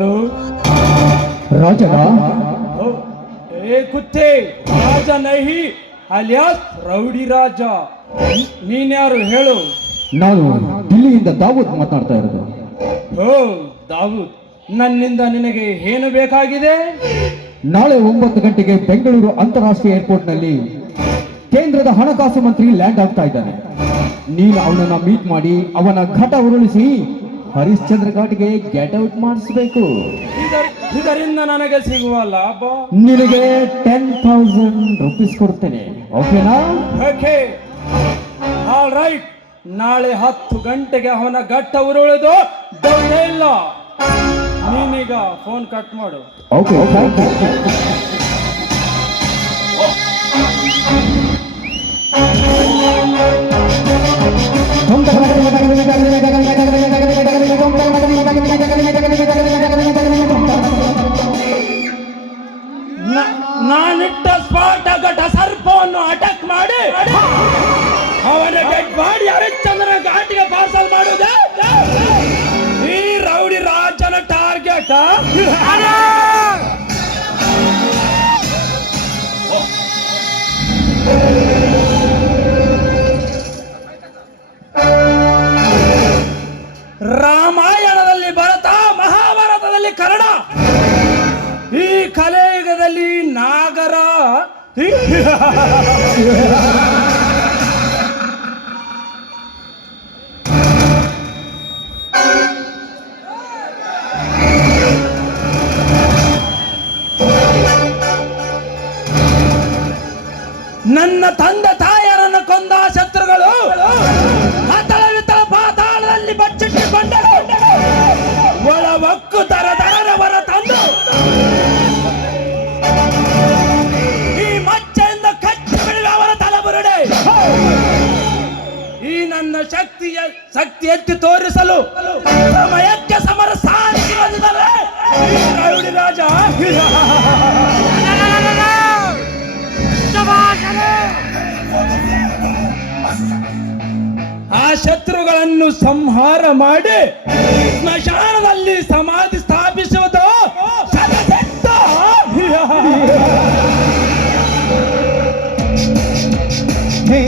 बोलो। ರಾಜನ ए कुत्ते, राजा नहीं ಅಲಿಯಾಸ್ ರೌಡಿ ರಾಜ. ನೀನ್ಯಾರು ಹೇಳು? ನಾನು ದಿಲ್ಲಿಯಿಂದ ದಾವೂದ್ ಮಾತಾಡ್ತಾ ಇರೋದು. ಓ ದಾವೂದ್, ನನ್ನಿಂದ ನಿನಗೆ ಏನು ಬೇಕಾಗಿದೆ? ನಾಳೆ 9 ಗಂಟೆಗೆ ಬೆಂಗಳೂರು ಅಂತಾರಾಷ್ಟ್ರೀಯ ಏರ್ಪೋರ್ಟ್ನಲ್ಲಿ ಕೇಂದ್ರದ ಹಣಕಾಸು ಮಂತ್ರಿ ಲ್ಯಾಂಡ್ ಆಗ್ತಾ ಇದ್ದಾನೆ. ನೀನು ಅವನನ್ನ ಮೀಟ್ ಮಾಡಿ ಅವನ ಘಟ ಉರುಳಿಸಿ ಹರಿಶ್ಚಂದ್ರ ಘಾಟ್ಗೆ ಗೆಟ್ ಔಟ್ ಮಾಡಿಸ್ಬೇಕು. ಇದರಿಂದ ನನಗೆ ಸಿಗುವ ಲಾಭ? ನಿನಗೆ 10,000 ರೂಪೀಸ್ ಕೊಡ್ತೇನೆ, ಓಕೆನಾ? Okay, all right. ನಾಳೆ 10 ಗಂಟೆಗೆ ಅವನ ಘಟ್ಟ ಉರುಳಿದು ಡೌಟೇ ಇಲ್ಲ. ನೀನೀಗ ಫೋನ್ ಕಟ್ ಮಾಡು. ಓಕೆ ನಾನಿಟ್ಟ ಸ್ಫೋಟಕ ಸರ್ಪವನ್ನು ಅಟ್ಯಾಕ್ ಮಾಡಿ ಅವನ ಡೆಡ್ ಬಾಡಿ ಹರಿಶ್ಚಂದ್ರ ಘಾಟಿಗೆ ಪಾರ್ಸಲ್ ಮಾಡುವುದೇ ಈ ರೌಡಿ ರಾಜನ ಟಾರ್ಗೆಟ್. ರಾಮಾಯಣದಲ್ಲಿ ಭರತ, ಮಹಾಭಾರತದಲ್ಲಿ ಕರ್ಣ, ಈ ಕಲಿಯುಗದಲ್ಲಿ ನಾಗರ. ನನ್ನ ತಂದೆ ತಾಯರನ್ನು ಕೊಂದ ಶತ್ರುಗಳು ಅತಳ ವಿತಳ ಪಾತಾಳದಲ್ಲಿ ಬಚ್ಚಿಟ್ಟುಕೊಂಡರು. ಒಳ ಒಕ್ಕು ತರದರವರ ತಂದು ಈ ಮಚ್ಚೆಯಿಂದ ಕಚ್ಚಿ ಬಿಡುವ ಅವರ ತಲೆಬುರುಡೆ. ಈ ನನ್ನ ಶಕ್ತಿ ಎತ್ತಿ ತೋರಿಸಲು ಸಮಯಕ್ಕೆ ಸಮರ ಸಾಧಿಸಿ ಬಂದಿದ್ದಾರೆ ಈ ರೌಡಿ ರಾಜ. ಆ ಶತ್ರುಗಳನ್ನು ಸಂಹಾರ ಮಾಡಿ ಸ್ಮಶಾನದಲ್ಲಿ ಸಮಾಧಿ ಸ್ಥಾಪಿಸುವುದು ಸದಸೆತ್ತ. ಹೇ